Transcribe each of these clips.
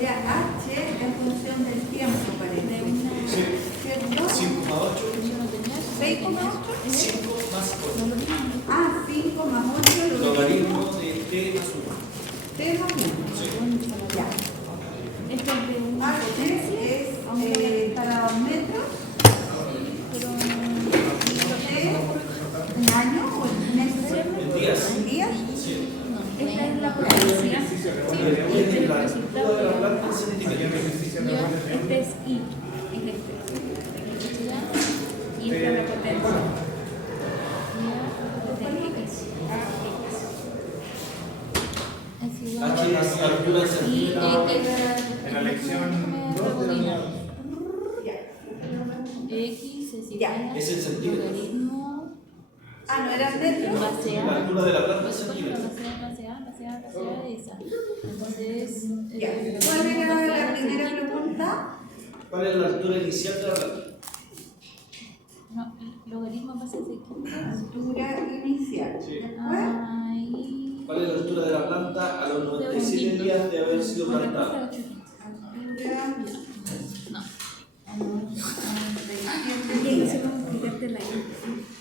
era H en función del tiempo, parece. Sí. ¿Cierto? 5,8. 6,8. 5 más 8. Ah, 5 más 8 Logaritmo de t más 1. T más 1. Sí. Ya. H es para metros. ¿En año o en meses? En días. ¿En días? Sí. Esta es la potencia. Este es la altura de la planta en centímetros. Este es I, es este. Y esta es la potencia. H es la altura en centímetros. En la lección 2 de la X es Ya. igual Es en centímetros. logaritmo Ah, ¿no era metros? base La A. altura de la planta en centímetros. Base A, esa. Entonces, Ya. ¿Cuál era la primera pregunta? ¿Cuál es la altura inicial de la planta? no, logaritmo base de X. Altura inicial. Sí. Después, Ahí. ¿Cuál es la altura de la planta a los 97 días de haber sido plantada? altura No. 97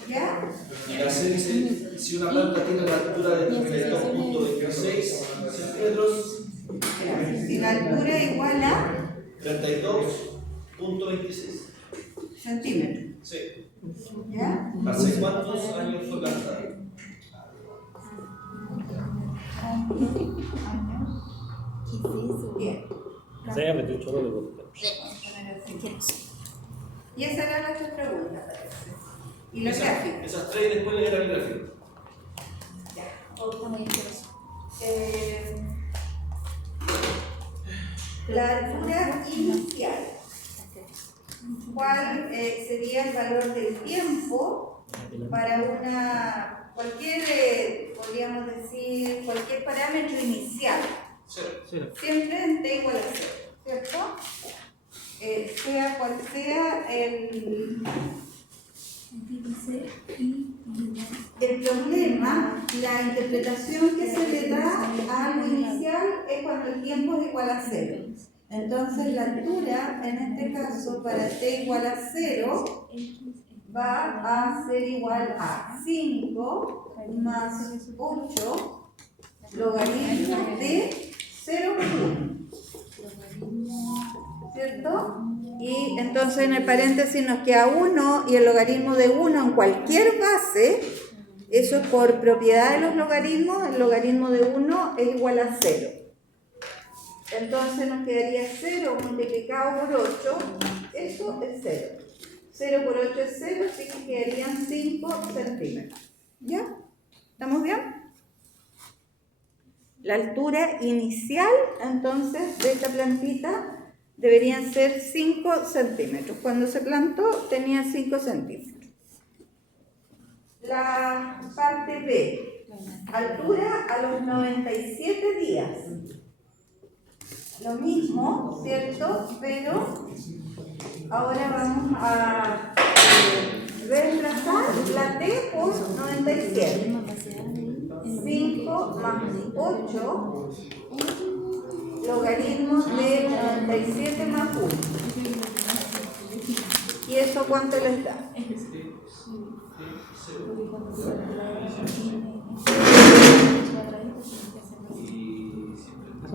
¿Ya? Y la C dice, si una planta tiene la altura de 32,26 centímetros, Si la altura es igual a 32,26. centímetros. Sí. ¿Ya? ¿Hace cuántos años fue plantada? Bien. Se llama un chorro de boca. Y esa era nuestra pregunta, parece. Y la gráfica. Esas tres después le eran el gráfico. Ya. Está muy interesante. La altura inicial. ¿Cuál sería el valor del tiempo para cualquier, podríamos decir, cualquier parámetro inicial? Cero. Siempre en t igual a 0, ¿cierto? Sea cual sea el problema, la interpretación que se le da a algo inicial es cuando el tiempo es igual a 0. Entonces la altura, en este caso, para t igual a 0, va a ser igual a 5 más 8 logaritmo de 0,1. ¿Cierto? Y entonces en el paréntesis nos queda 1 y el logaritmo de 1 en cualquier base, eso es por propiedad de los logaritmos, el logaritmo de 1 es igual a 0. Entonces nos quedaría 0 multiplicado por 8, eso es 0. 0 por 8 es 0, así que quedarían 5 centímetros. ¿Ya? ¿Estamos bien? La altura inicial, entonces, de esta plantita deberían ser 5 centímetros. Cuando se plantó tenía 5 centímetros. La parte B, altura a los 97 días. Lo mismo, ¿cierto? Pero ahora vamos a reemplazar la T por 97. 5 más 8 logaritmo de 97 más 1. ¿Y eso cuánto les da? Eso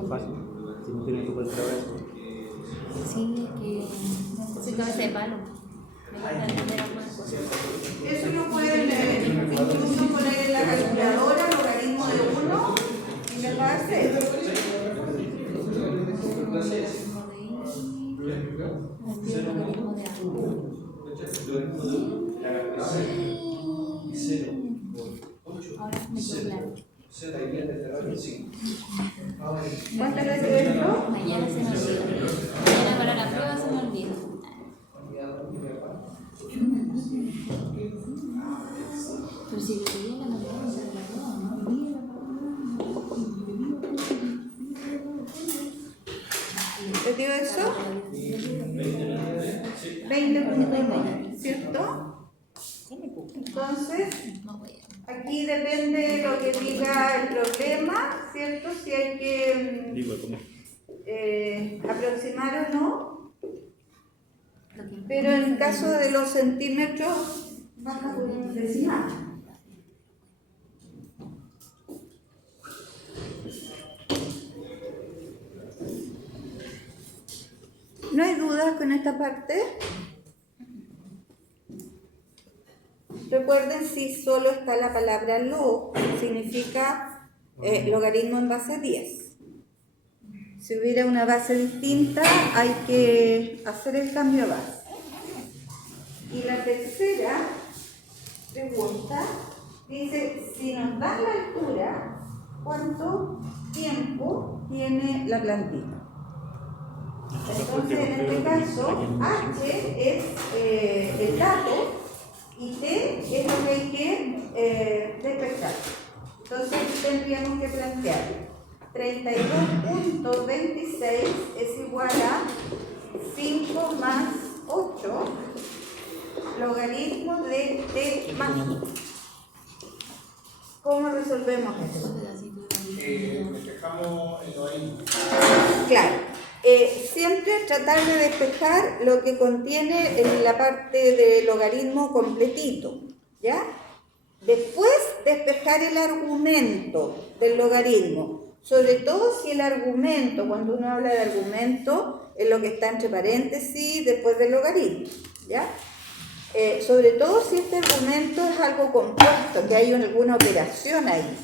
es fácil. Si no tienes que poner eso. Sí, que soy cabeza de palo. Me gusta entender algunas cosas. Eso lo pueden incluso poner en la calculadora, logaritmo de 1, y les va a hacer. Ahora me quedó claro. ¿Cuántas veces esto? Mañana se me olvida. Mañana para la prueba se me olvida. Pero si yo quería la materia se la prueba, ¿no? ¿Les dio eso? 20,9, ¿cierto? Entonces, aquí depende de lo que diga el problema, ¿cierto? Si hay que Digo, ¿cómo? aproximar o no, pero en el caso de los centímetros baja por un decimal. ¿No hay dudas con esta parte? Recuerden, si solo está la palabra log, significa logaritmo en base 10. Si hubiera una base distinta, hay que hacer el cambio de base. Y la tercera pregunta dice, si nos dan la altura, ¿cuánto tiempo tiene la plantita? Entonces, en este caso, H es el dato y T es lo que hay que despejar. Entonces, tendríamos que plantear 32.26 es igual a 5 más 8 logaritmo de T más 1. ¿Cómo resolvemos eso? Despejamos el logaritmo. Claro. Siempre tratar de despejar lo que contiene en la parte de logaritmo completito, ¿ya? Después despejar el argumento del logaritmo, sobre todo si el argumento, cuando uno habla de argumento, es lo que está entre paréntesis después del logaritmo, ¿ya? Sobre todo si este argumento es algo compuesto, que hay alguna operación ahí.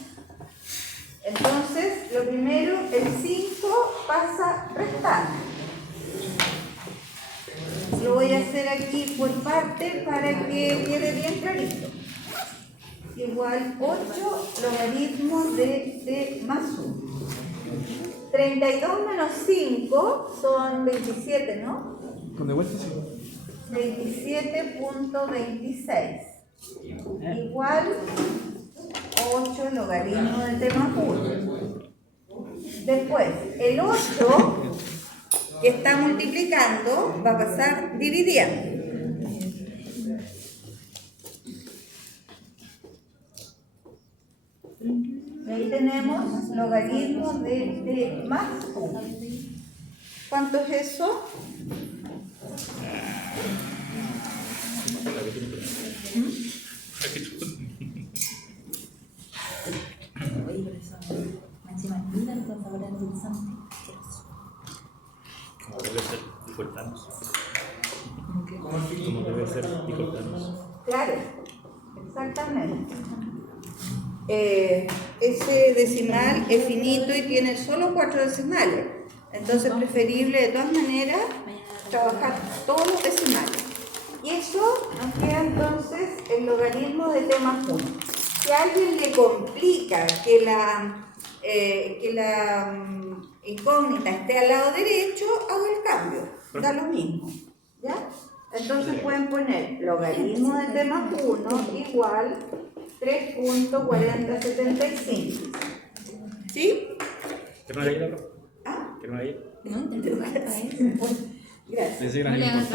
Entonces, lo primero, el 5 pasa restando. Lo voy a hacer aquí por parte para que quede bien clarito. Igual 8 logaritmo de T más 1. 32 menos 5 son 27, ¿no? Con de vuelta, sí. 27.26. Igual 8 logaritmo de T más 1. Después, el 8 que está multiplicando va a pasar dividiendo. Ahí tenemos logaritmo de T más 1. ¿Cuánto es eso? Oye, pero eso, encima mira lo que ahora es interesante. Como debe ser dicortanos. Como que Como debe ser dicortanos. Claro, exactamente. Ese decimal es finito y tiene solo 4 decimales. Entonces es preferible de todas maneras trabajar todos los decimales. Y eso nos queda entonces el logaritmo de T más 1. Si a alguien le complica que la incógnita esté al lado derecho, hago el cambio, da lo mismo, ¿ya? Entonces pueden poner logaritmo de T más 1 igual 3.4075. ¿Sí? ¿Qué no hay ahí, profe? ¿Ah? ¿Qué no hay ahí? no entendí nada eso. Gracias. Pensé que era No le hagas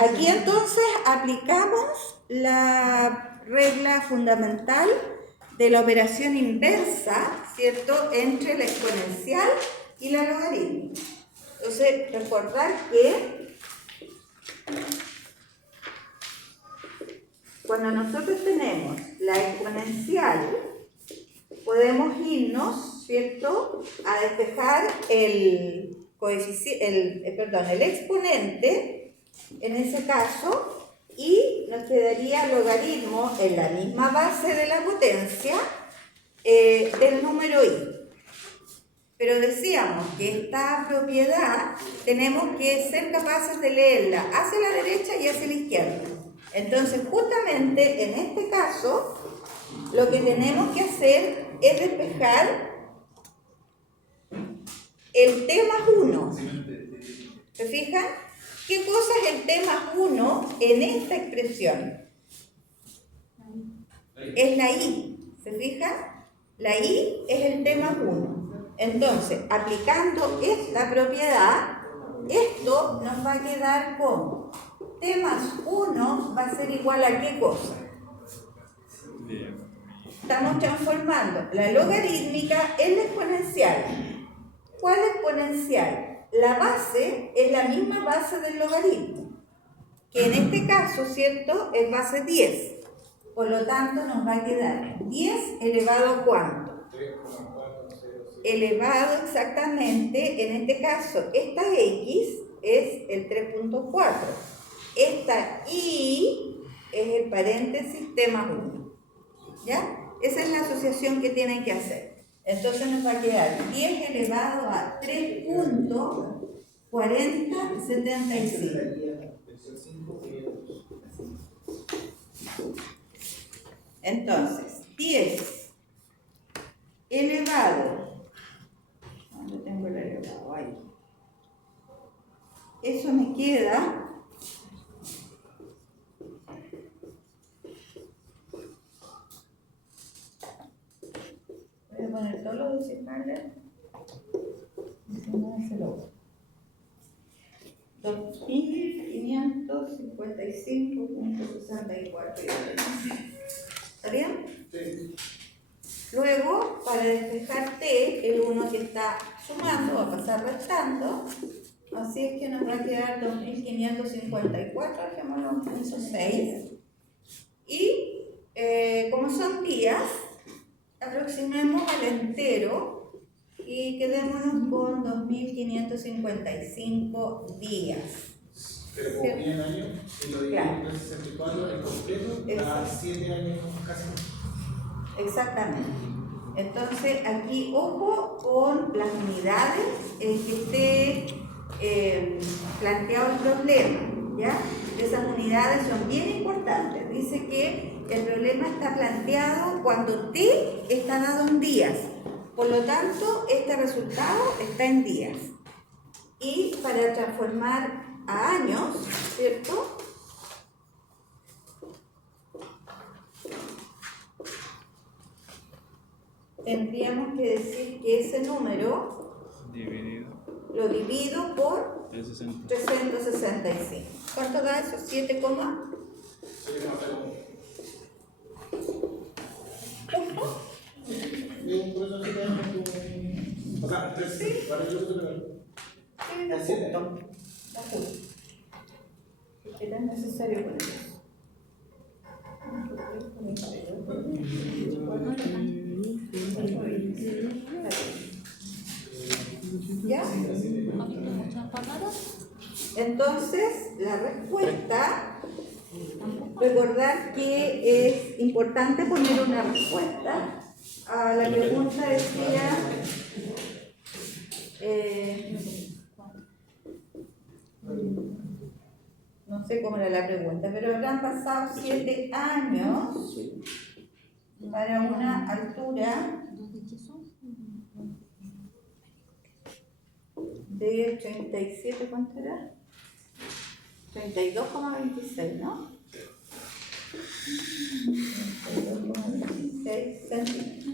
Aquí entonces aplicamos la regla fundamental de la operación inversa, ¿cierto?, entre la exponencial y la logaritmo. Entonces, recordar que cuando nosotros tenemos la exponencial, podemos irnos, ¿cierto?, a despejar el exponente, en ese caso, y nos quedaría logaritmo en la misma base de la potencia del número i. Pero decíamos que esta propiedad tenemos que ser capaces de leerla hacia la derecha y hacia la izquierda. Entonces, justamente en este caso, lo que tenemos que hacer es despejar el T más 1. ¿Se fijan? ¿Qué cosa es el T más 1 en esta expresión? Es la I. ¿Se fijan? La I es el T más 1. Entonces, aplicando esta propiedad, esto nos va a quedar como T más 1 va a ser igual a ¿qué cosa? estamos transformando la logarítmica en la exponencial. ¿Cuál exponencial? La base es la misma base del logaritmo, que en este caso, ¿cierto?, es base 10. Por lo tanto, nos va a quedar 10 elevado a ¿cuánto? 3,406. Elevado exactamente, en este caso, esta X es el 3.4. Esta Y es el paréntesis T más 1. ¿Ya? Esa es la asociación que tienen que hacer. Entonces nos va a quedar 10 elevado a 3.4075. Entonces, 10 elevado, ¿dónde tengo el elevado? Ahí. Eso me queda 2555.64. ¿Está bien? Sí. Luego, para despejar T, el 1 que está sumando va a pasar restando. Así es que nos va a quedar 2554, dejémoslo en punto 6. Y como son días, aproximemos al entero y quedémonos con 2555 días. Pero como viene año, y lo dividimos Claro. en 64, el completo, da Exacto. 7 años casi. Exactamente. Entonces, aquí ojo con las unidades en que esté planteado el problema, ¿ya? Esas unidades son bien importantes. Dice que el problema está planteado cuando T está dado en días. Por lo tanto, este resultado está en días. Y para transformar a años, ¿cierto? Tendríamos que decir que ese número lo divido por 365. ¿Cuánto da eso? 7, O sea, 3, para yo da justo. Era necesario poner eso. ¿Ya? Entonces, la respuesta, recordar que es importante poner una respuesta a la pregunta. Decía, no sé cómo era la pregunta, pero habrán pasado 7 años para una altura de 37, ¿cuánto era? 32,26, ¿no? 32,26 centímetros.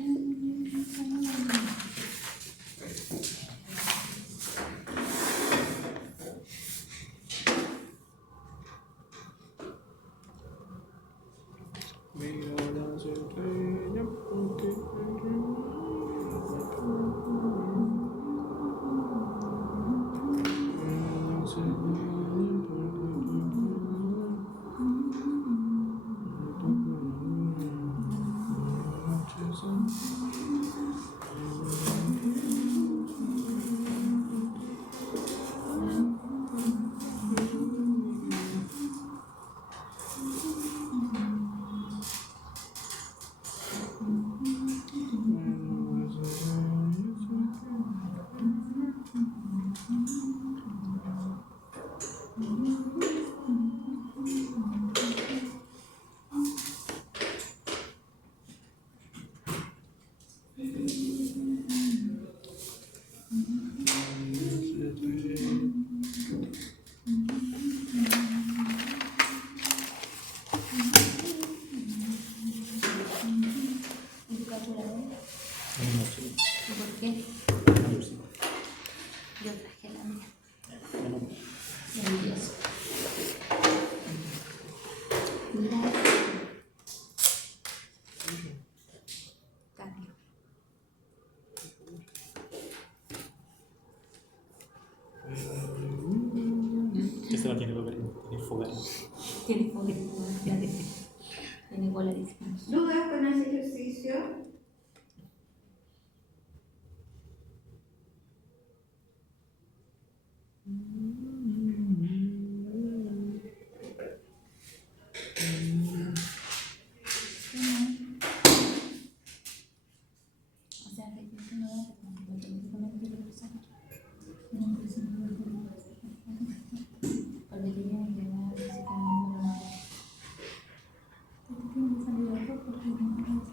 ¿Por qué? Yo traje la mía. Maravilloso. Mira. Tiene polaridad. ¿Dudas con ese ejercicio? O sea, que no automáticamente lo saca. Porque tiene que dar ese camino. Tiene que salir de poco porque no puede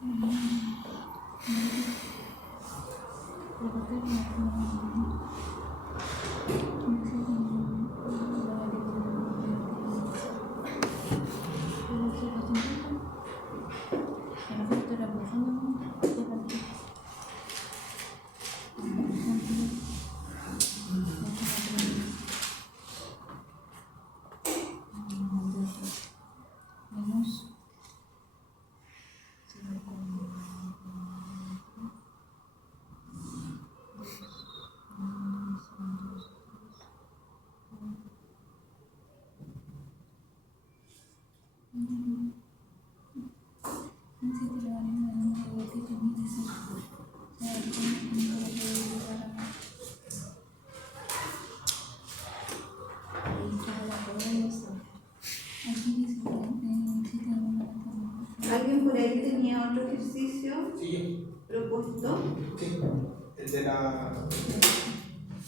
¿Alguien por ahí tenía otro ejercicio Sí, propuesto? sí. El de la.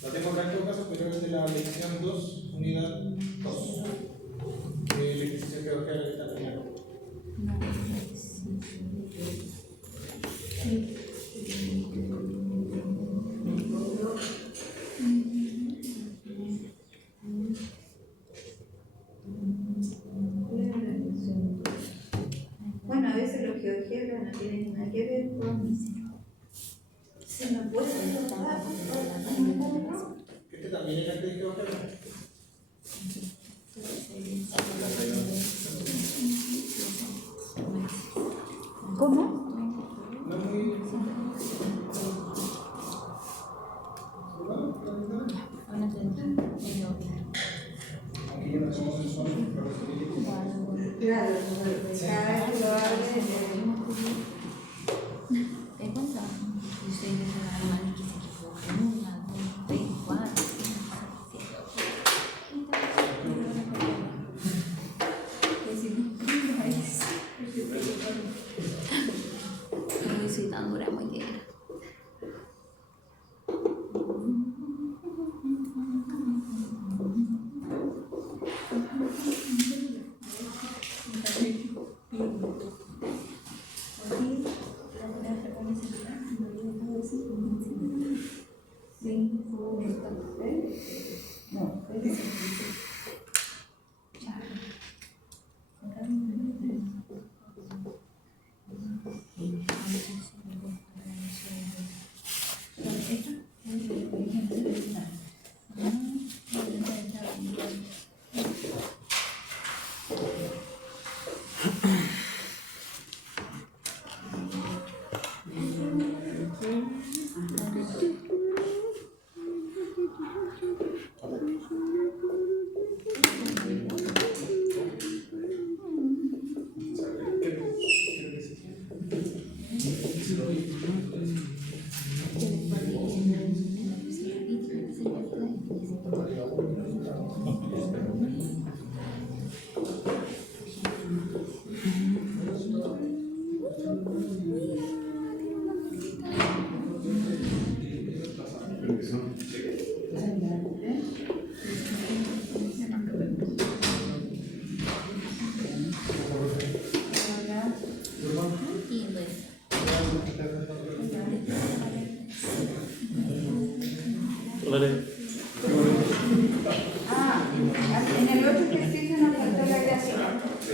Lo tengo acá en todo caso, pero es de la lección 2, unidad 2. El ejercicio que va a quedar está terminado. Bueno, a veces los GeoGebra no tienen nada que ver con... ¿Se me puede notar? Este también era el que va a quedar. ¿Cómo? No muy. Aunque ya no somos el solo, pero Claro, cada vez que lo hables... ¿Te cuenta? Yo soy de esa hermana que se equivoca. 1, 2, 3, 4, 5, 6, 7, 8. No soy tan dura, muy querida. En el otro ejercicio nos faltó la gráfica.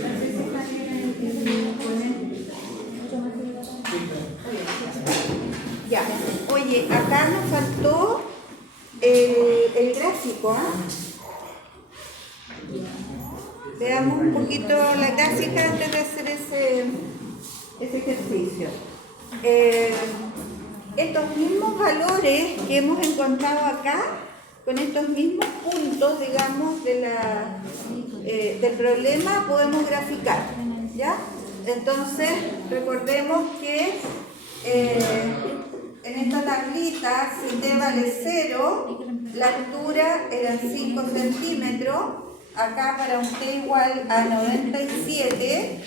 No sé si también ya. Oye, acá nos faltó el gráfico. Veamos un poquito la gráfica antes de hacer ese ejercicio. Estos mismos valores que hemos encontrado acá, con estos mismos puntos, digamos, de la del problema podemos graficar, ¿ya? Entonces, recordemos que en esta tablita, si t vale 0, la altura eran 5 centímetros. Acá para un t igual a 97,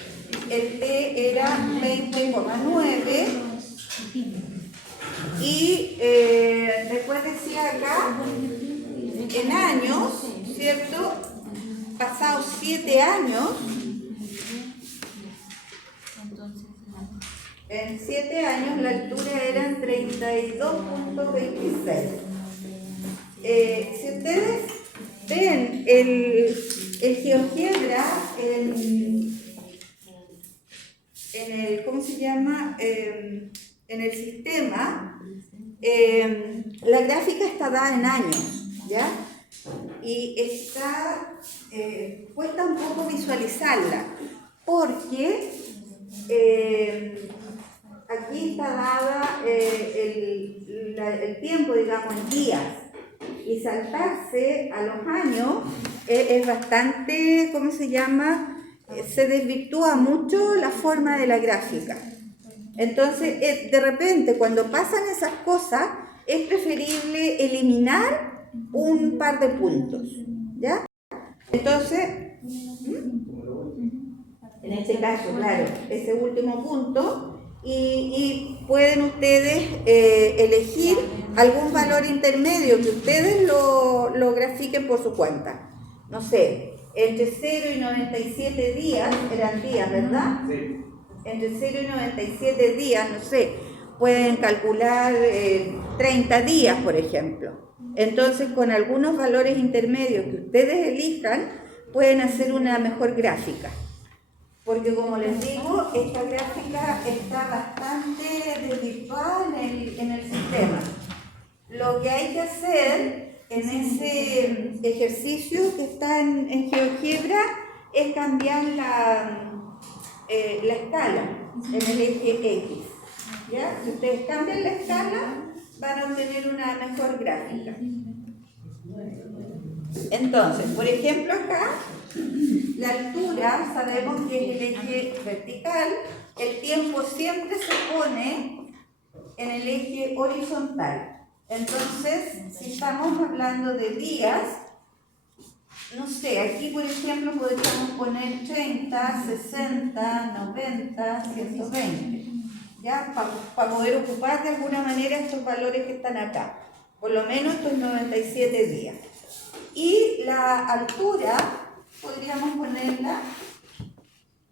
el t era 20,9. Y después decía acá, en años, ¿cierto? Pasados 7 años, en 7 años la altura eran 32,26. Si ustedes ven el GeoGebra en el, ¿cómo se llama? En el sistema, la gráfica está dada en años, ¿ya? Y cuesta un poco visualizarla, porque aquí está dada el tiempo, digamos, en días, y saltarse a los años es bastante, ¿cómo se llama? Se desvirtúa mucho la forma de la gráfica. Entonces, de repente, cuando pasan esas cosas, es preferible eliminar un par de puntos, ¿ya? Entonces, en este caso, claro, ese último punto, y pueden ustedes elegir algún valor intermedio que ustedes lo grafiquen por su cuenta. No sé, entre 0 y 97 días, eran días, ¿verdad? Sí. Entre 0 y 97 días, no sé, pueden calcular 30 días, por ejemplo. Entonces, con algunos valores intermedios que ustedes elijan, pueden hacer una mejor gráfica. Porque, como les digo, esta gráfica está bastante desvirtuada en el sistema. Lo que hay que hacer en ese ejercicio que está en GeoGebra es cambiar la escala en el eje X, ¿ya? Si ustedes cambian la escala, van a obtener una mejor gráfica. Entonces, por ejemplo, acá, la altura, sabemos que es el eje vertical, el tiempo siempre se pone en el eje horizontal. Entonces, si estamos hablando de días, no sé, aquí por ejemplo podríamos poner 30, 60, 90, 120, ¿ya? Para poder ocupar de alguna manera estos valores que están acá, por lo menos estos 97 días. Y la altura, podríamos ponerla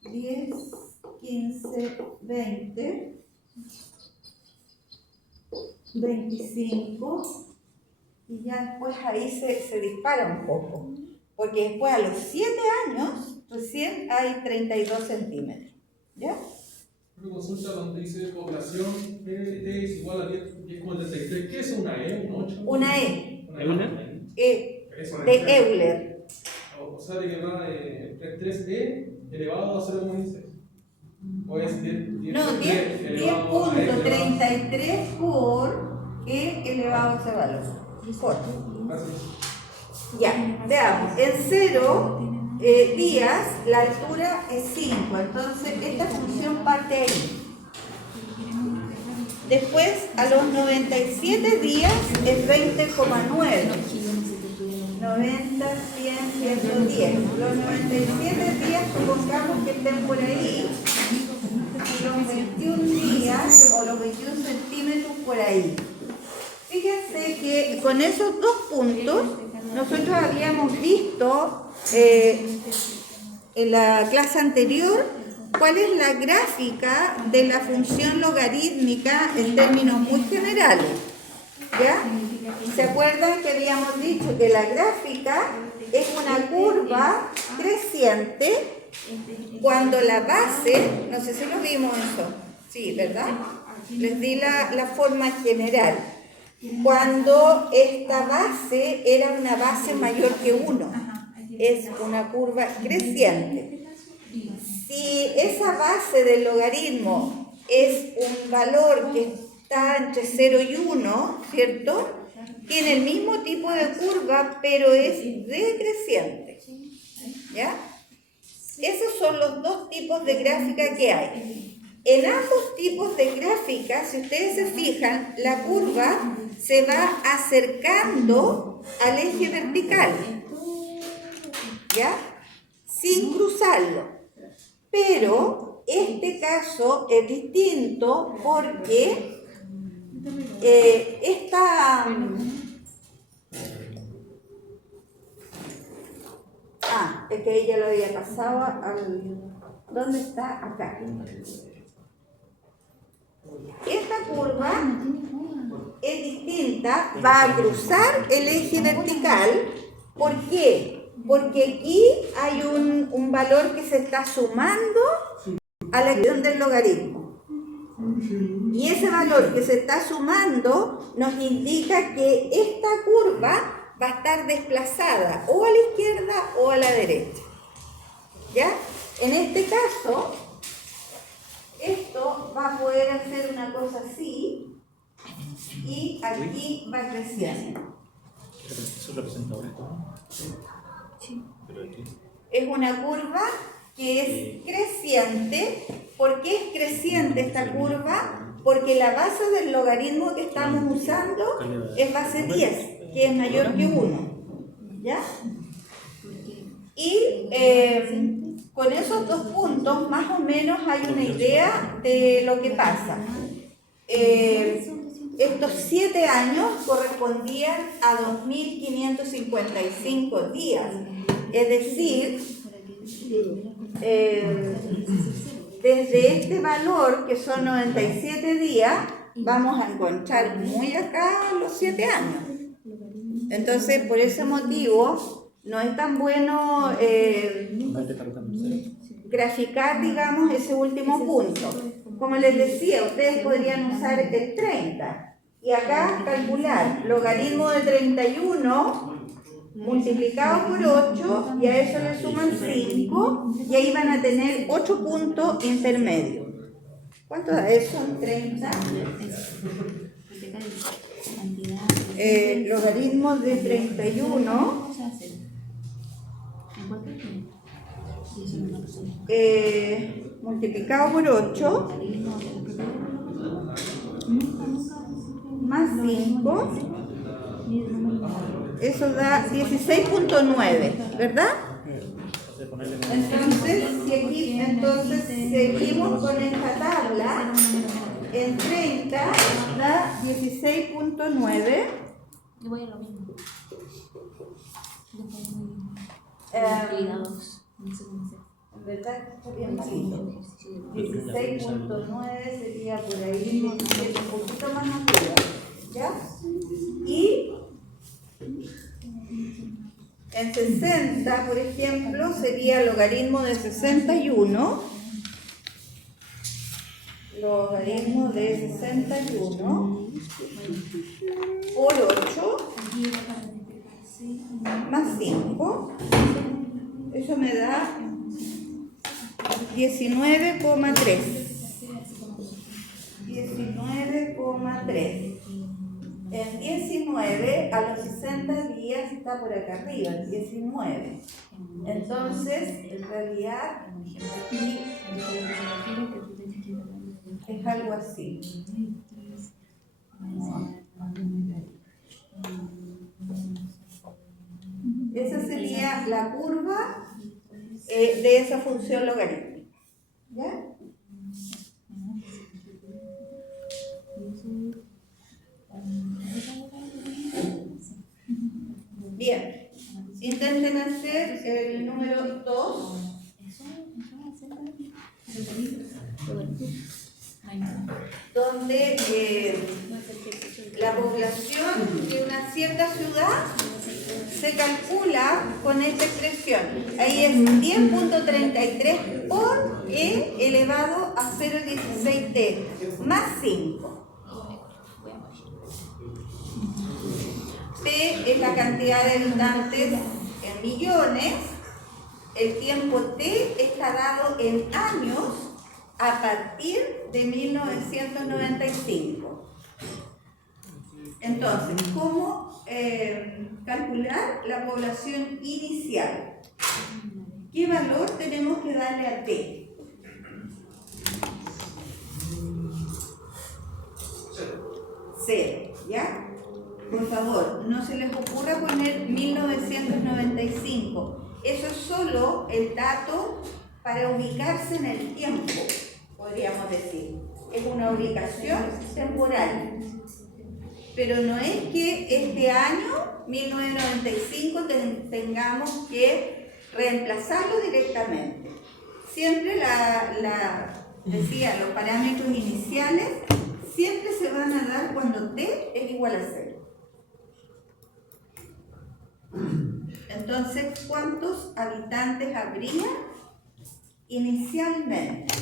10, 15, 20, 25, y ya después ahí se dispara un poco. Porque después a los 7 años, recién hay 32 centímetros. ¿Ya? Una consulta donde dice población T es igual a 10,33. ¿Qué es una E? ¿Un 8? Una E. ¿Una E de Euler. O sea, de que va 3E elevado a 0,16. O es 10.33 por E elevado a ese valor. Por. Ya, veamos, en 0 días la altura es 5, entonces esta función parte ahí. Después, a los 97 días es 20,9. 90, 100, 110. Los 97 días, supongamos que estén por ahí, y los 21 días o los 21 centímetros por ahí. Fíjense que con esos dos puntos, nosotros habíamos visto en la clase anterior cuál es la gráfica de la función logarítmica en términos muy generales. ¿Ya? ¿Se acuerdan que habíamos dicho que la gráfica es una curva creciente cuando la base, no sé si lo vimos eso, sí, ¿verdad? Les di la forma general. Cuando esta base era una base mayor que 1, es una curva creciente. Si esa base del logaritmo es un valor que está entre 0 y 1, ¿cierto? Tiene el mismo tipo de curva, pero es decreciente. ¿Ya? Esos son los dos tipos de gráfica que hay. En ambos tipos de gráfica, si ustedes se fijan, la curva se va acercando al eje vertical, ¿ya? Sin cruzarlo. Pero este caso es distinto porque es que ella lo había pasado al... ¿Dónde está? Acá. Esta curva es distinta, va a cruzar el eje vertical. ¿Por qué? Porque aquí hay un valor que se está sumando a la ecuación del logaritmo. Y ese valor que se está sumando nos indica que esta curva va a estar desplazada o a la izquierda o a la derecha. ¿Ya? En este caso, esto va a poder hacer una cosa así y aquí va creciendo. ¿Eso representa ahora esto? Sí. Es una curva que es creciente. ¿Por qué es creciente esta curva? Porque la base del logaritmo que estamos usando es base 10, que es mayor que 1. ¿Ya? Y con esos dos puntos más o menos hay una idea de lo que pasa. Estos 7 años correspondían a 2.555 días. Es decir, desde este valor, que son 97 días, vamos a encontrar muy acá los 7 años. Entonces, por ese motivo, no es tan bueno graficar, digamos, ese último punto. Como les decía, ustedes podrían usar el 30 y acá calcular logaritmo de 31 multiplicado por 8 y a eso le suman 5 y ahí van a tener 8 puntos intermedios. ¿Cuánto da eso? 30. Logaritmo de 31 multiplicado por 8 más 5, eso da 16.9, ¿verdad? Entonces, seguimos con esta tabla. En 30 da 16.9. Voy a lo mismo. En verdad está bien bajito. 16.9 sería por ahí, un poquito más arriba, ¿ya? Y en 60, por ejemplo, sería logaritmo de 61. Logaritmo de 61 por 8 más 5. Eso me da 19,3. 19,3. En 19 a los 60 días está por acá arriba, el 19. Entonces, en realidad, aquí es algo así. Esa sería la curva de esa función logarítmica. ¿Ya? Bien. Intenten hacer el número 2. Donde la población de una cierta ciudad se calcula con esta expresión. Ahí es 10.33 por e elevado a 0,16t más 5. P es la cantidad de habitantes en millones. El tiempo t está dado en años a partir de 1995. Entonces, ¿cómo calcular la población inicial? ¿Qué valor tenemos que darle a t? 0, ¿ya? Por favor, no se les ocurra poner 1995. Eso es solo el dato para ubicarse en el tiempo, podríamos decir. Es una ubicación temporal. Pero no es que este año, 1995, tengamos que reemplazarlo directamente. Siempre decía, los parámetros iniciales siempre se van a dar cuando t es igual a 0. Entonces, ¿cuántos habitantes habría inicialmente?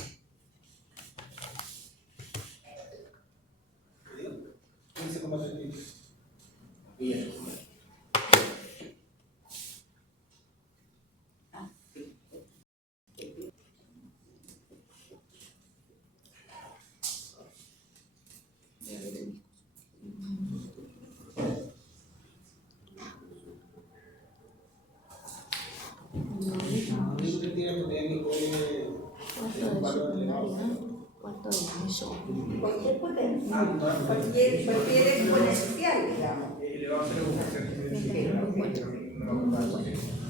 15,32. Bien. Usted tiene que tener un valor elevado. ¿Cuánto es eso? Cualquier potencia, cualquier exponencial, digamos. Elevado a 0,4.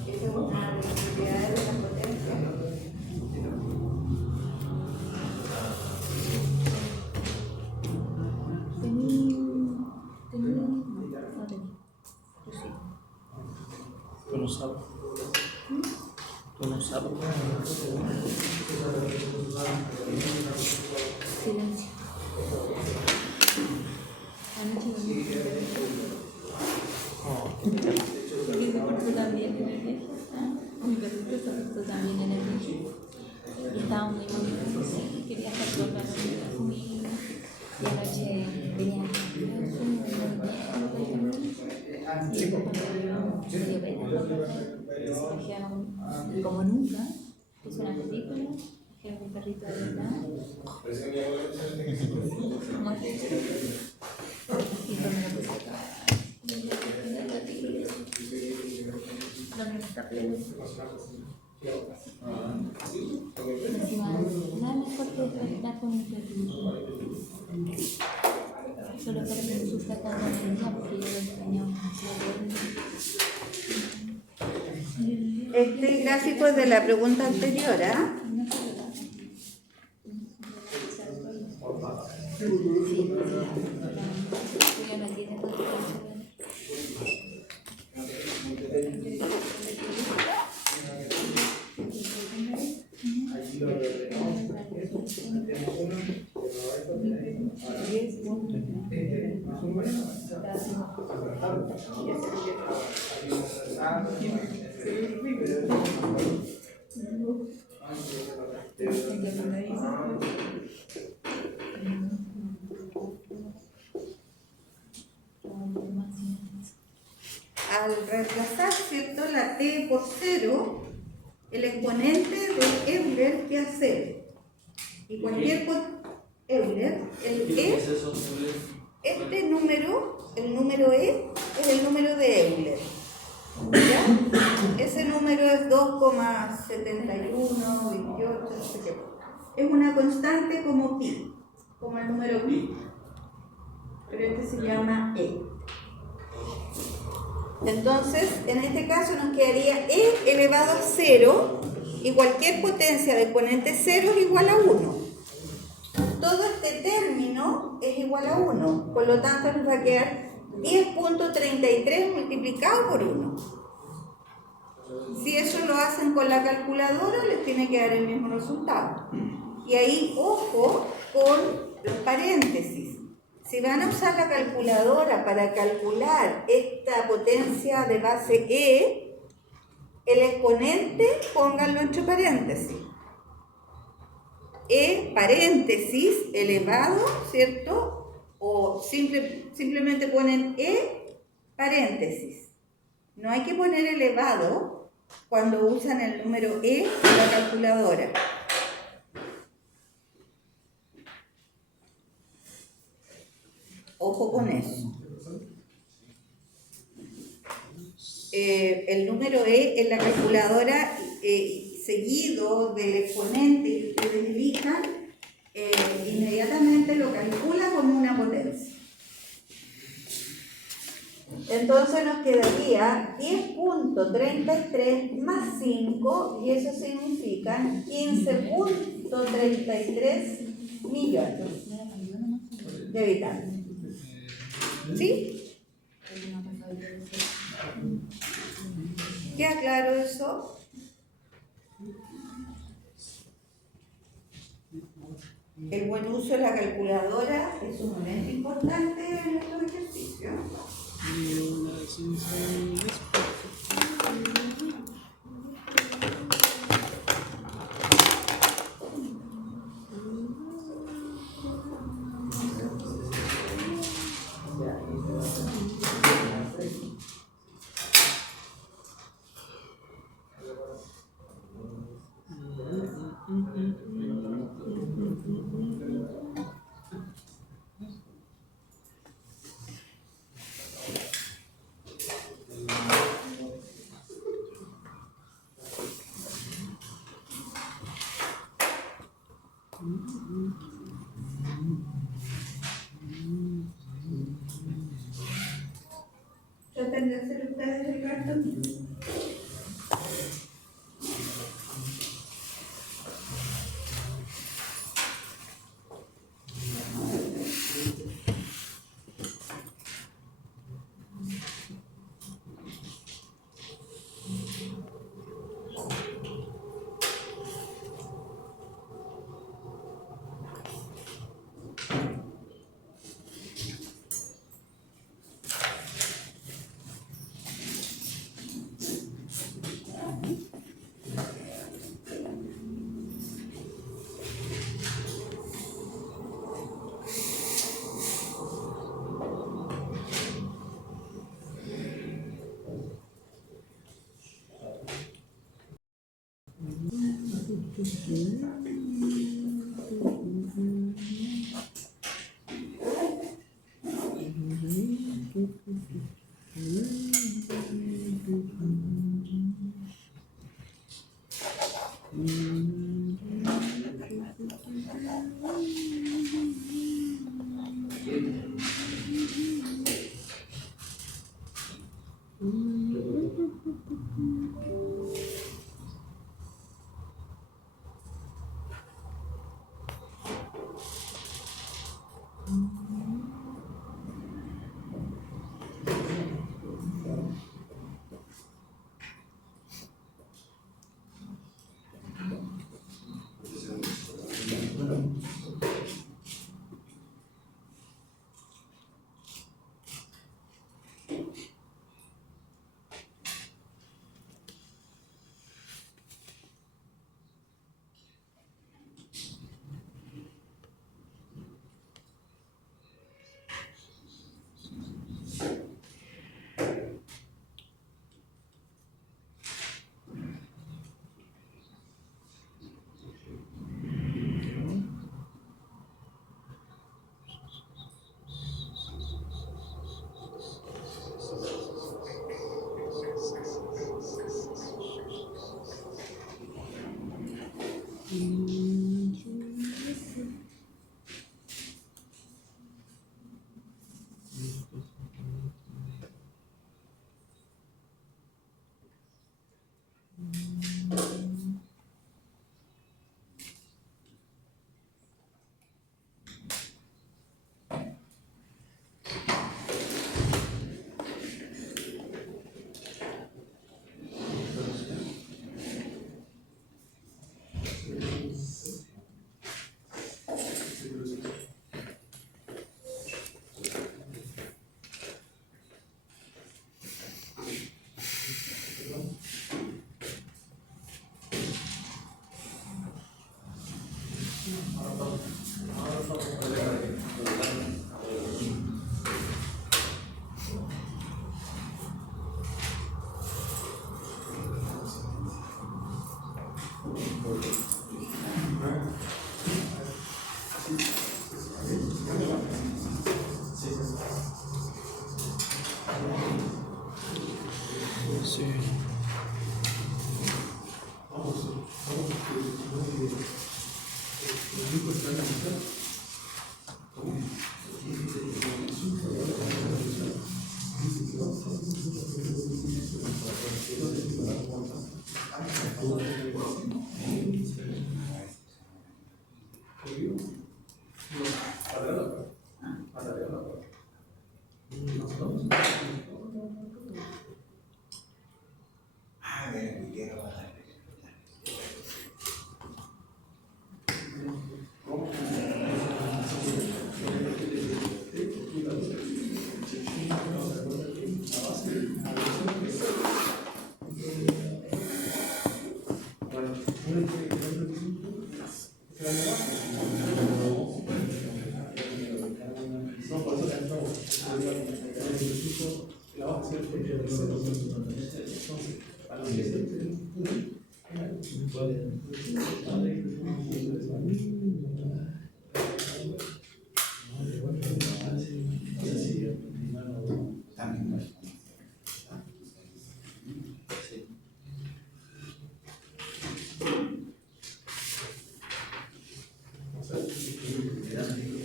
Esa es una propiedad de la potencia. Tú no sabes. Tú no sabes. Silencio. Anoche no mi perrito también en el viaje. Mi perrito se acostó también en el viaje. Y estaba muy bonito. Quería estar con la conmigo. Y anoche venía como nunca, puse una película, era mi perrito de verdad. Y cuando me puse acá, no me está pidiendo. Encima, nada mejor que estar con mi perrito. Solo para que me sufra cuando me venía, porque yo lo extrañaba. Este gráfico es de la pregunta anterior, ¿ah? Al reemplazar, ¿cierto?, la t por 0, el exponente de Euler queda 0. Y cualquier Euler, el ¿Qué e, es eso? este número, el número e, es el número de Euler. ¿Ya? Ese número es 2,71, 28, no sé qué. Es una constante como pi, como el número pi. Pero este se llama e. Entonces, en este caso nos quedaría e elevado a 0 y cualquier potencia de exponente 0 es igual a 1. Todo este término es igual a 1, por lo tanto nos va a quedar 10.33 multiplicado por 1. Si eso lo hacen con la calculadora, les tiene que dar el mismo resultado. Y ahí, ojo con los paréntesis. Si van a usar la calculadora para calcular esta potencia de base E, el exponente pónganlo entre paréntesis. E paréntesis elevado, ¿cierto? O simplemente ponen E paréntesis. No hay que poner elevado cuando usan el número E en la calculadora. Ojo con eso. El número E en la calculadora seguido del exponente que ustedes elijan, inmediatamente lo calcula como una potencia. Entonces nos quedaría 10.33 más 5, y eso significa 15.33 millones de habitantes. ¿Sí? ¿Queda claro eso? El buen uso de la calculadora es sumamente importante en estos ejercicios. Traten de hacer ustedes el cartón.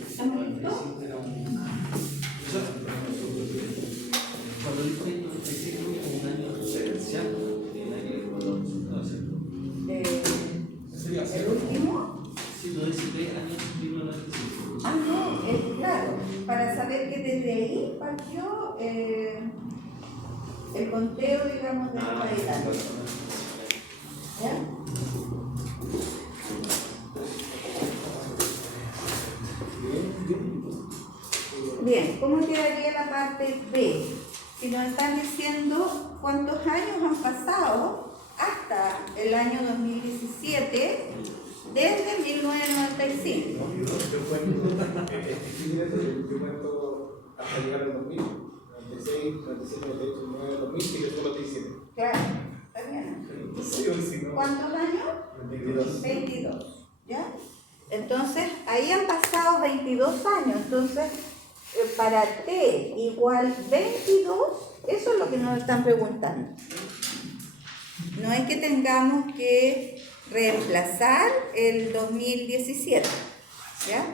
¿Estamos listos? Cuando dice 96 es como un año referencial, no tiene nada que ver con los resultados, ¿cierto? Sería El cero. último. Si tú dices 3 años, 1995. Ah, no, claro, para saber que desde ahí partió el conteo, digamos, de los habitantes. ¿Ya? Bien, ¿cómo quedaría la parte B? Si nos están diciendo cuántos años han pasado hasta el año 2017, desde 1995. Yo cuento hasta llegar al 2000, 96, 97, 98, 99, 2000, y después los 17. Claro, está bien. Sí o si no. ¿Cuántos años? 22. 22, ¿ya? Entonces, ahí han pasado 22 años, entonces, para T igual 22, eso es lo que nos están preguntando. No es que tengamos que reemplazar el 2017, ¿ya?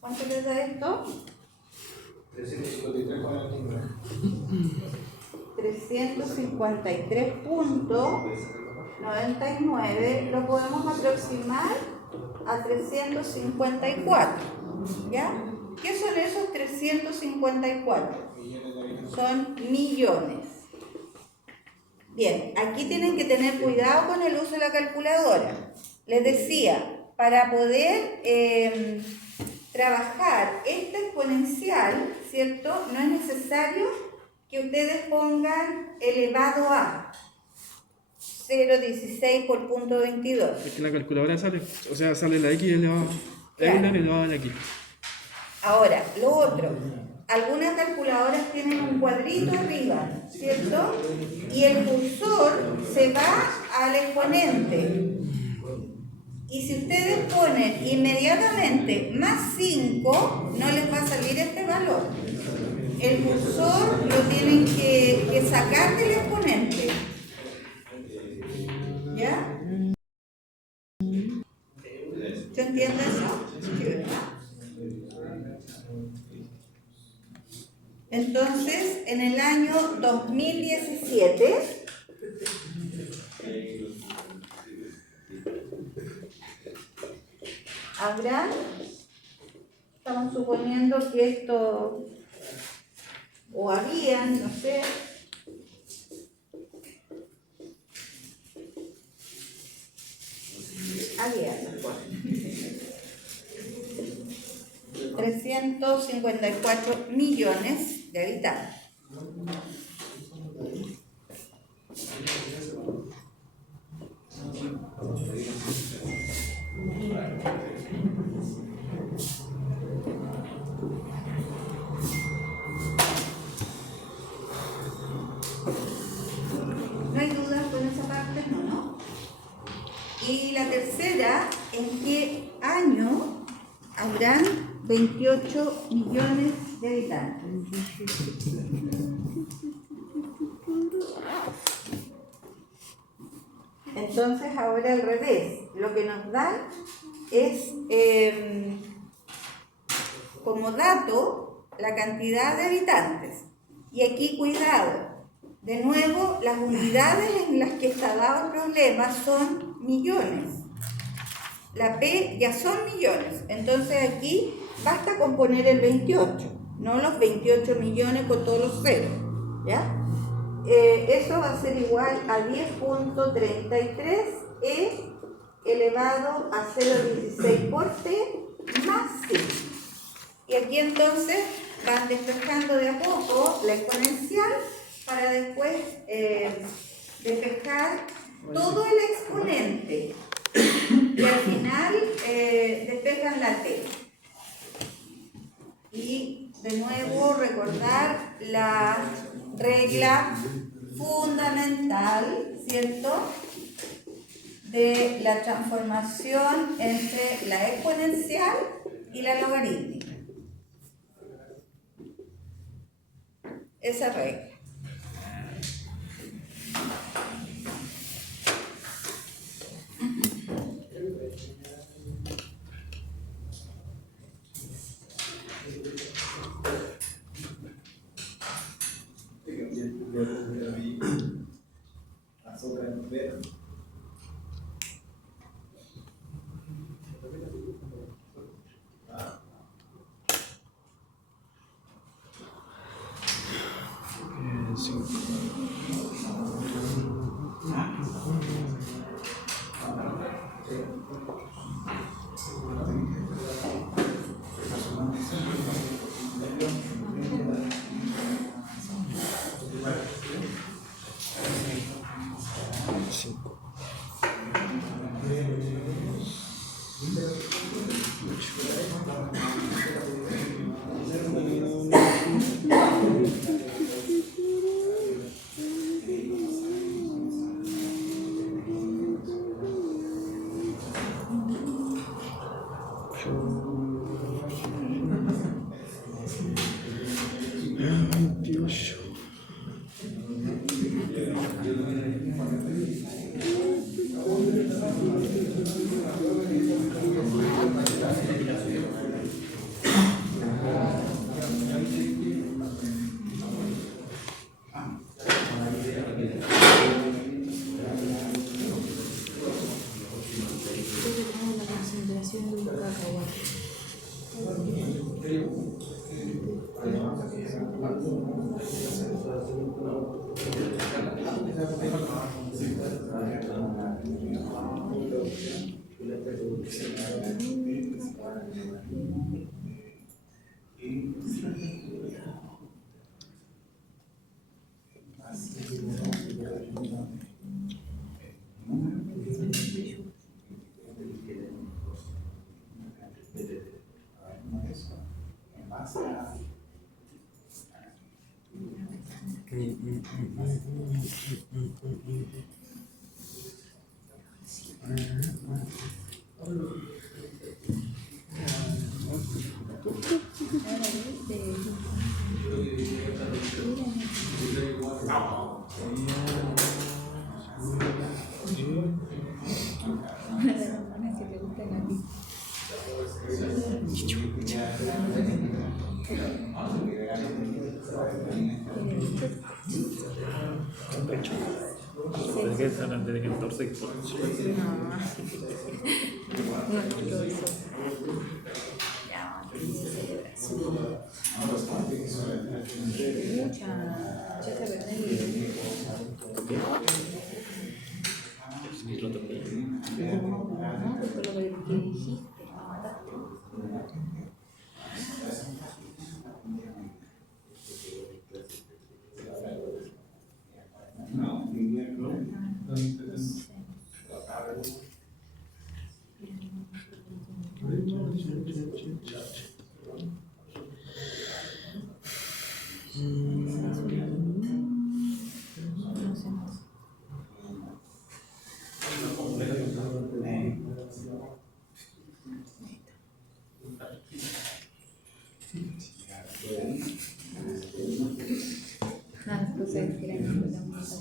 ¿Cuánto les da esto? 353 con el 353.99 lo podemos aproximar a 354, ¿ya? ¿Qué son esos 354? Son millones. Bien, aquí tienen que tener cuidado con el uso de la calculadora. Les decía, para poder trabajar esta exponencial, ¿cierto? No es necesario que ustedes pongan elevado a 0,16 por punto 22. Es que la calculadora sale, o sea, sale la X elevada Claro. a la X. Ahora, lo otro, algunas calculadoras tienen un cuadrito arriba, ¿cierto? Y el cursor se va al exponente. Y si ustedes ponen inmediatamente más 5, no les va a salir este valor. El cursor lo tienen que sacar del exponente. ¿Ya? ¿Se entiende eso? Sí, ¿verdad? Entonces, en el año 2017, habrán, estamos suponiendo que esto, o habían, no sé, habían, 354 millones de habitantes. No hay dudas con esa parte, no. Y la tercera, ¿en qué año habrán 28 millones de habitantes? Entonces ahora al revés, lo que nos dan es como dato la cantidad de habitantes. Y aquí cuidado, de nuevo las unidades en las que está dado el problema son millones. La P ya son millones, entonces aquí basta con poner el 28, no los 28 millones con todos los ceros, ¿ya? Eso va a ser igual a 10.33 E elevado a 0,16 por T más 5. Y aquí entonces van despejando de a poco la exponencial para después despejar todo el exponente. Y al final despejan la T. Y de nuevo recordar la regla fundamental, ¿cierto?, de la transformación entre la exponencial y la logarítmica. Esa regla. Desde que entonces cosas que eran muy buenas.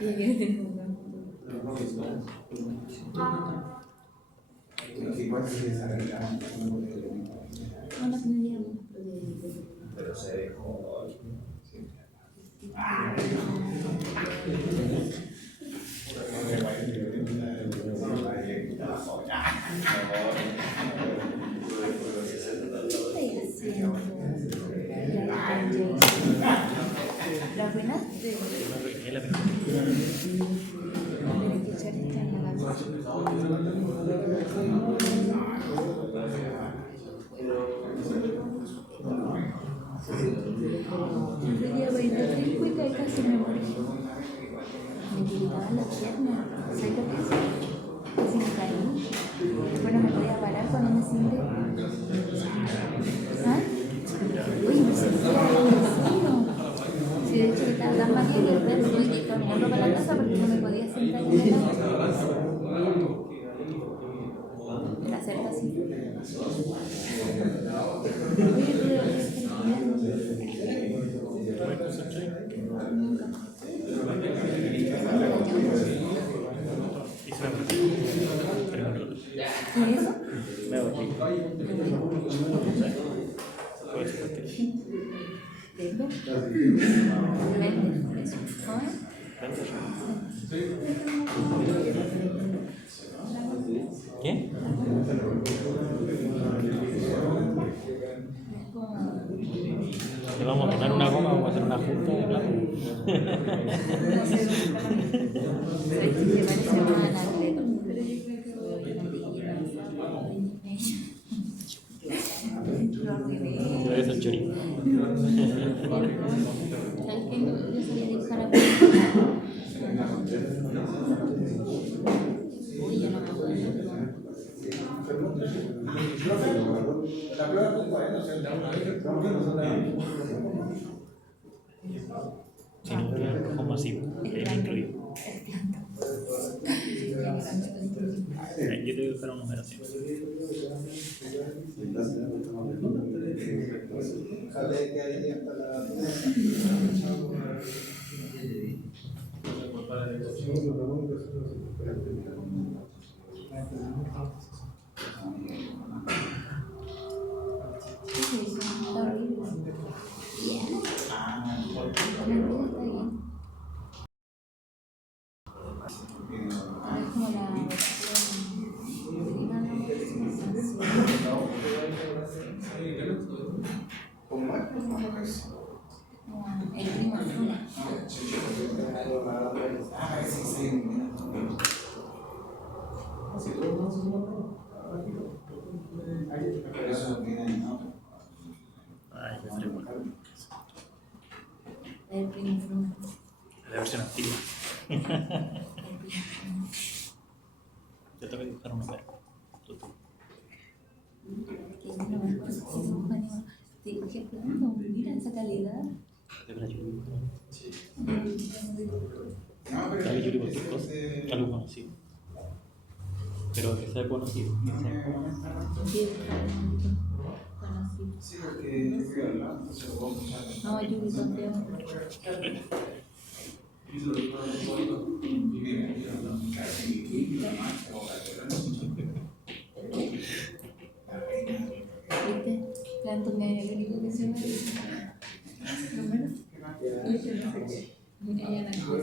Y yo tengo un una familia Pero se dejó. ¿La arruinaste? Yo quería bailar rico y casi me morí. Me tiraban las piernas. ¿Sabes lo que es? Casi me caí. Bueno, me podía parar cuando me senté. ¿Ah? Uy, me sentía en el suelo. Sí, de hecho que estaba tan mal que el perro tuve que ir caminando para la casa porque no me podía sentar en el agua. La cerca así. Oye, tú deberías estar estudiando. Nunca. ¿Y eso? Me voy. ¿Vende? ¿Vende? ¿Eso? ¿Cómo es? ¿Qué? ¿Le vamos a donar una goma o vamos a hacer una junta de plata? ¿Sabes que se parece más a Anacleto? Lo arruiné. Pero eso es chorizo. ¿Sabes que yo sabía dibujar a Uy, ya no me acuerdo. La prueba con 40, o sea, una vez que Si no, un rojo masivo. Es incluido. Yo te voy a buscar una numeración. ¿Qué es eso? Está horrible. Bien. Está bien. Es como la el primo azul. Ay, qué frío. El primo azul. La versión antigua. Te toca dibujar una perra. Que yo no me acuerdo si dibujo animal. Te dibujé plano, mira esa calidad. De verdad, yo dibujo. Dale, yo dibujo cualquier cosa. Algo conocido. Pero que sea conocido. No, Yuri Santiago. ¿Viste? Tanto medio lo único que se me lo menos. Ella la cosa.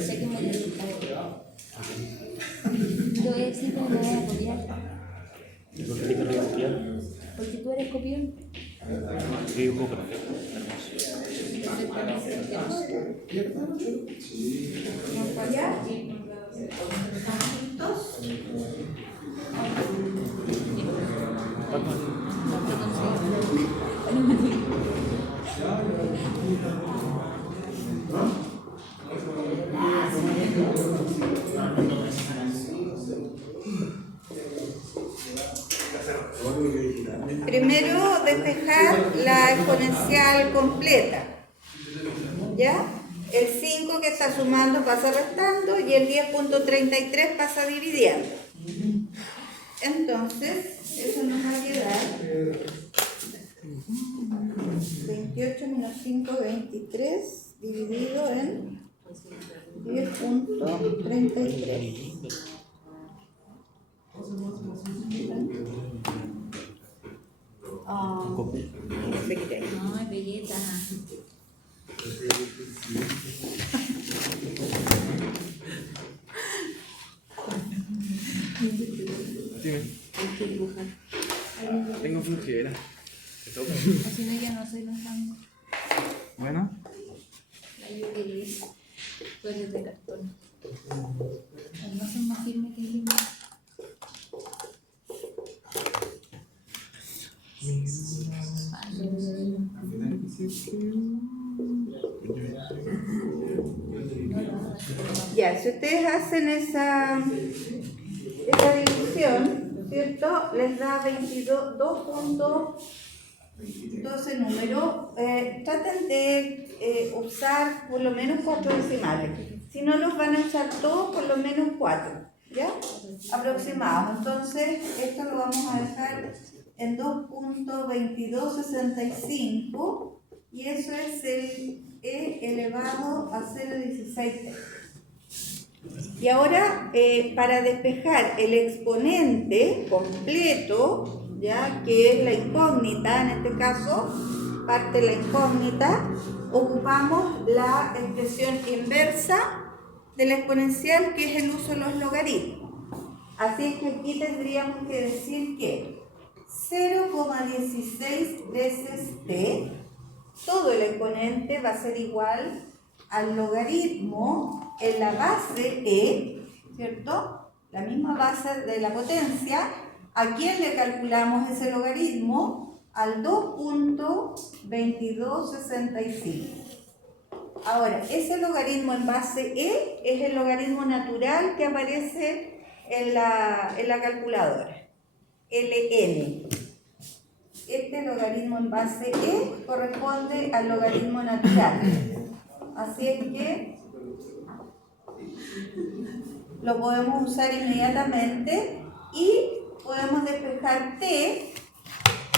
Sé que me voy a dibujar. Yo voy a decir que me voy a copiar. ¿Y por qué te quiero copiar? Porque tú eres copión. Yo dibujo perfecto. Vamos para allá. Primero despejar la exponencial exponencial completa. ¿Ya? El 5 que está sumando pasa restando y el 10.33 pasa dividiendo. Entonces, eso nos va a quedar 28 menos 5, 23, dividido en 10.33. No, es belleza. Hay que dibujar. Tengo flojera. ¿Te toca? Así no, ya no soy los rangos. Bueno. La ayuda que lo hice. Tú eres de cartón. No son más firmes que el libro. Ya, si ustedes hacen esa división, ¿cierto? Les da 2.12 números. Traten de usar por lo menos 4 decimales. Si no los van a usar todos, por lo menos 4, ¿ya? Aproximados. Entonces, esto lo vamos a dejar en 2.2265 y eso es el E elevado a 0.16. Y ahora, para despejar el exponente completo, ya que es la incógnita, en este caso, parte de la incógnita, ocupamos la expresión inversa de la exponencial, que es el uso de los logaritmos. Así es que aquí tendríamos que decir que 0,16 veces t, todo el exponente va a ser igual al logaritmo en la base e, ¿cierto? La misma base de la potencia. ¿A quién le calculamos ese logaritmo? Al 2.2265. Ahora, ese logaritmo en base e es el logaritmo natural que aparece en la calculadora, ln. Este logaritmo en base e corresponde al logaritmo natural. Así es que lo podemos usar inmediatamente y podemos despejar t,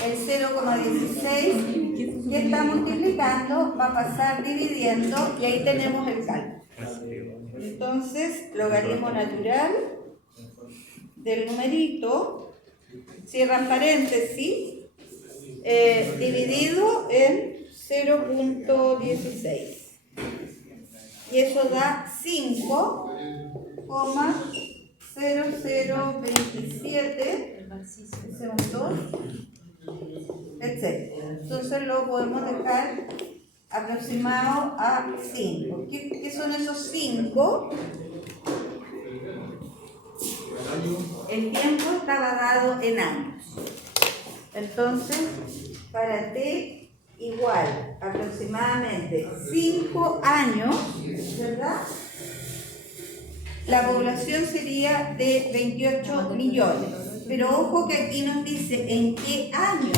el 0,16 que está multiplicando, va a pasar dividiendo y ahí tenemos el cálculo. Entonces, logaritmo natural del numerito, cierran paréntesis, dividido en 0.16. Y eso da 5,0027, etc. Entonces lo podemos dejar aproximado a 5. ¿Qué son esos 5? El tiempo estaba dado en años. Entonces, para t igual aproximadamente 5 años, ¿verdad? La población sería de 28 millones. Pero ojo que aquí nos dice en qué año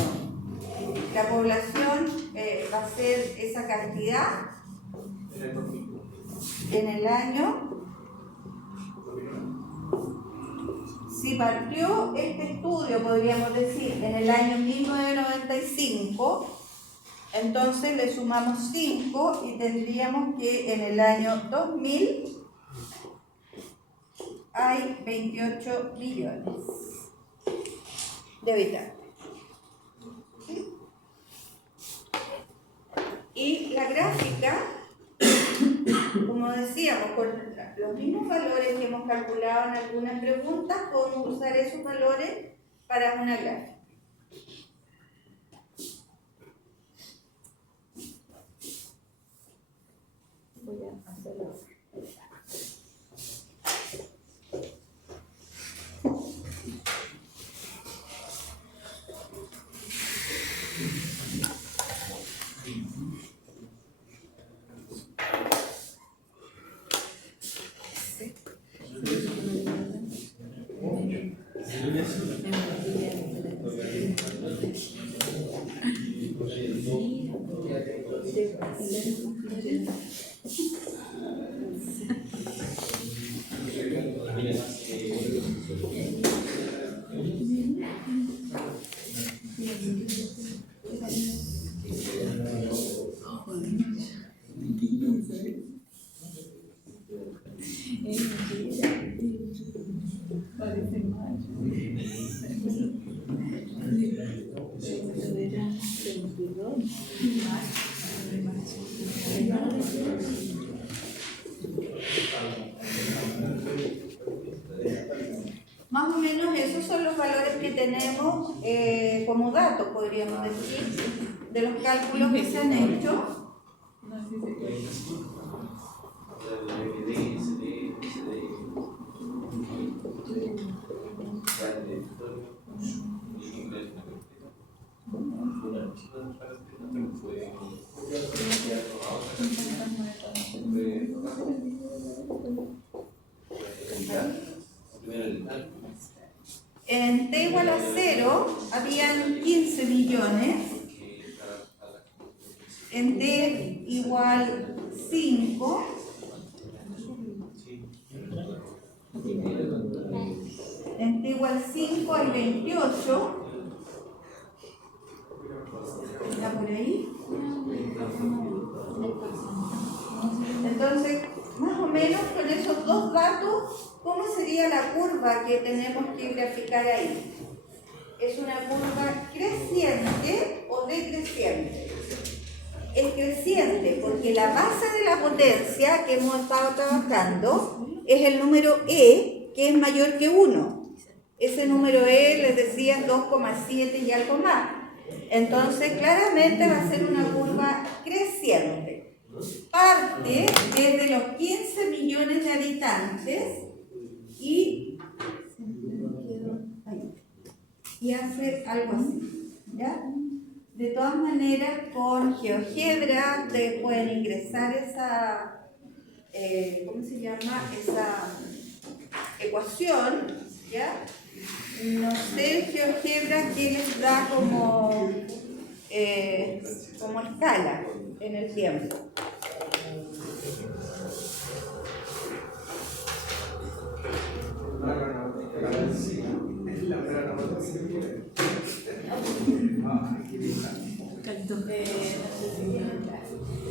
la población va a ser esa cantidad. En el año. Si partió este estudio, podríamos decir, en el año 1995, entonces le sumamos 5 y tendríamos que en el año 2000 hay 28 millones de habitantes. ¿Sí? Y la gráfica, como decíamos, con los mismos valores que hemos calculado en algunas preguntas, podemos usar esos valores para una gráfica. Voy a hacerlo. Más o menos esos son los valores que tenemos como datos, podríamos decir, de los cálculos que se han hecho. En t igual a 0 habían 15 millones, en t igual 5 en t igual 5 hay 28, ¿está por ahí? Entonces, más o menos con esos dos datos, ¿cómo sería la curva que tenemos que graficar ahí? ¿Es una curva creciente o decreciente? Es creciente porque la base de la potencia que hemos estado trabajando es el número E, que es mayor que 1. Ese número E, les decía, es 2,7 y algo más. Entonces, claramente va a ser una curva creciente. Parte desde los 15 millones de habitantes y hace algo así, ¿ya? De todas maneras, con GeoGebra ustedes pueden ingresar esa, ¿cómo se llama? Esa ecuación, ¿ya? No sé el GeoGebra que les da como escala en el tiempo.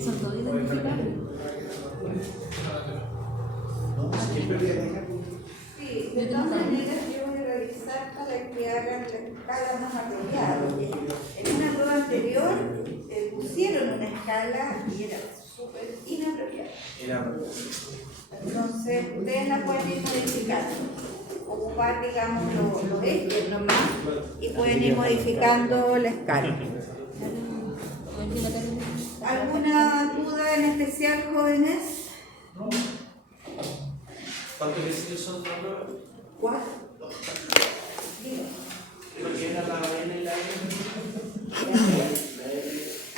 Son todos identificables. Sí, de todas maneras yo voy a revisar para que hagan la escala más apropiada, porque en una prueba anterior pusieron una escala y era súper inapropiada. Entonces ustedes la pueden ir modificando, ocupar digamos los ejes nomás y pueden ir modificando la escala. ¿Alguna duda en especial, jóvenes? ¿Cuántos ejercicios son de la prueba? 4. ¿Qué era la N y la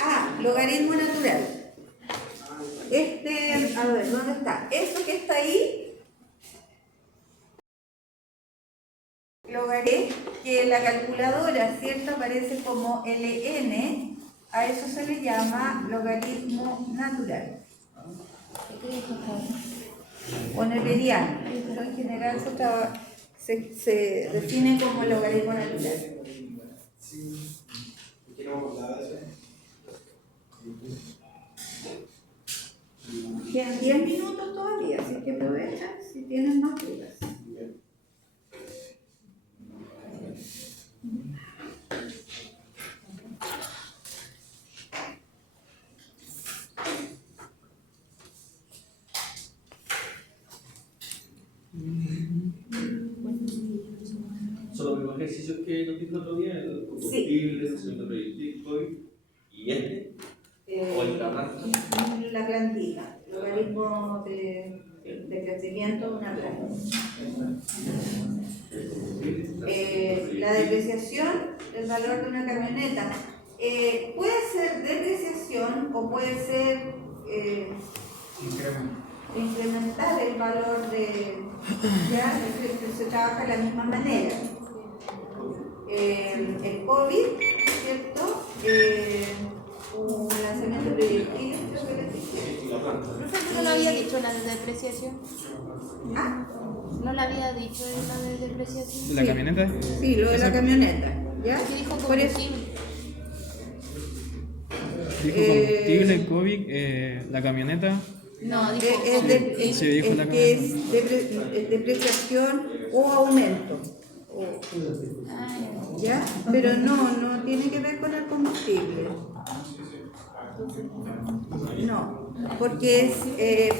Ah, logaritmo natural. A ver, ¿dónde está? Eso que está ahí, logaritmo, que la calculadora, ¿cierto? Aparece como LN, a eso se le llama logaritmo natural. O neperiano, pero en general se define como logaritmo natural. Quedan 10 minutos todavía, así que aprovechan si tienen más dudas. Son los mismos ejercicios que nos dijo el otro día, el combustible, el segundo proyectil, y este, o el planta. La plantilla, logaritmo de crecimiento de una planta. La depreciación del valor de una camioneta puede ser depreciación o puede ser incrementar el valor de, ya se trabaja de la misma manera. El COVID, ¿cierto? Un lanzamiento de proyectiles, creo había dicho la de depreciación? Ah, ¿No la había dicho en la de depreciación? ¿De la camioneta? sí, lo de la camioneta. ¿Ya? ¿Qué dijo Por eso. combustible? Dijo combustible, COVID, la camioneta. No, dijo Sí, dijo la que es camioneta. depreciación o aumento. Ah, ¿Ya? Pero no tiene que ver con el combustible. No, porque es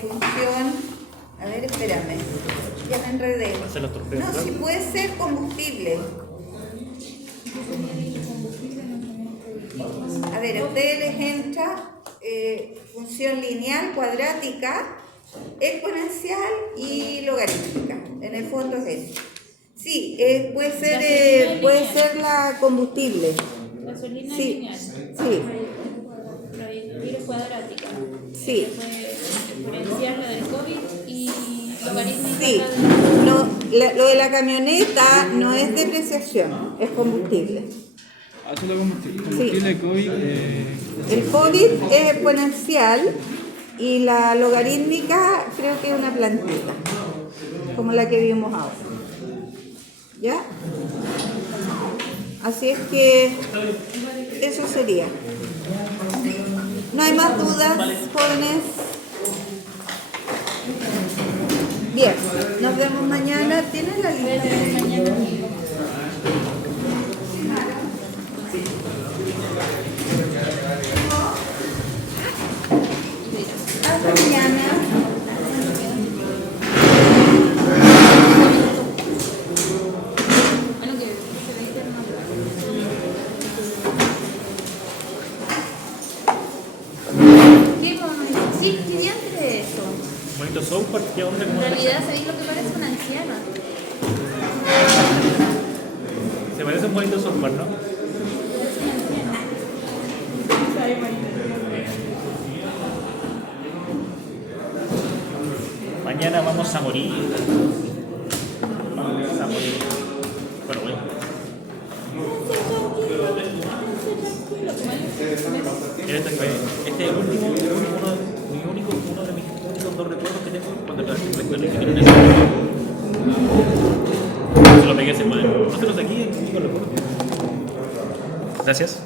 función. A ver, espérame. Ya me enredé. Hacer los torpedos. No, sí puede ser combustible. A ver, a ustedes les entra función lineal, cuadrática, exponencial y logarítmica. En el fondo es eso. Sí, puede ser la combustible. gasolina Sí, lineal. sí, Prohibir cuadrática. sí. Exponencial la del COVID y logarítmica Sí, la de lo de la camioneta no es depreciación, es combustible. Hace la combustible. Combustible, COVID. El COVID es exponencial y la logarítmica creo que es una plantita, como la que vimos ahora. ¿Ya? Así es que eso sería. ¿No hay más dudas, jóvenes? Bien, nos vemos mañana. ¿Tienes la lista? Hasta mañana. Sí, ¿qué diantre de eso? Bonito software, ¿qué onda? En realidad, ¿sabéis lo que parece una anciana? Se parece un bonito software, ¿no? Mañana vamos a morir. Vamos a morir. Bueno, bueno. Este es el último, uno de mis únicos dos recuerdos que tengo cuando recuerdo que en se lo pegué a ese madre. No se los aquí, con los Gracias.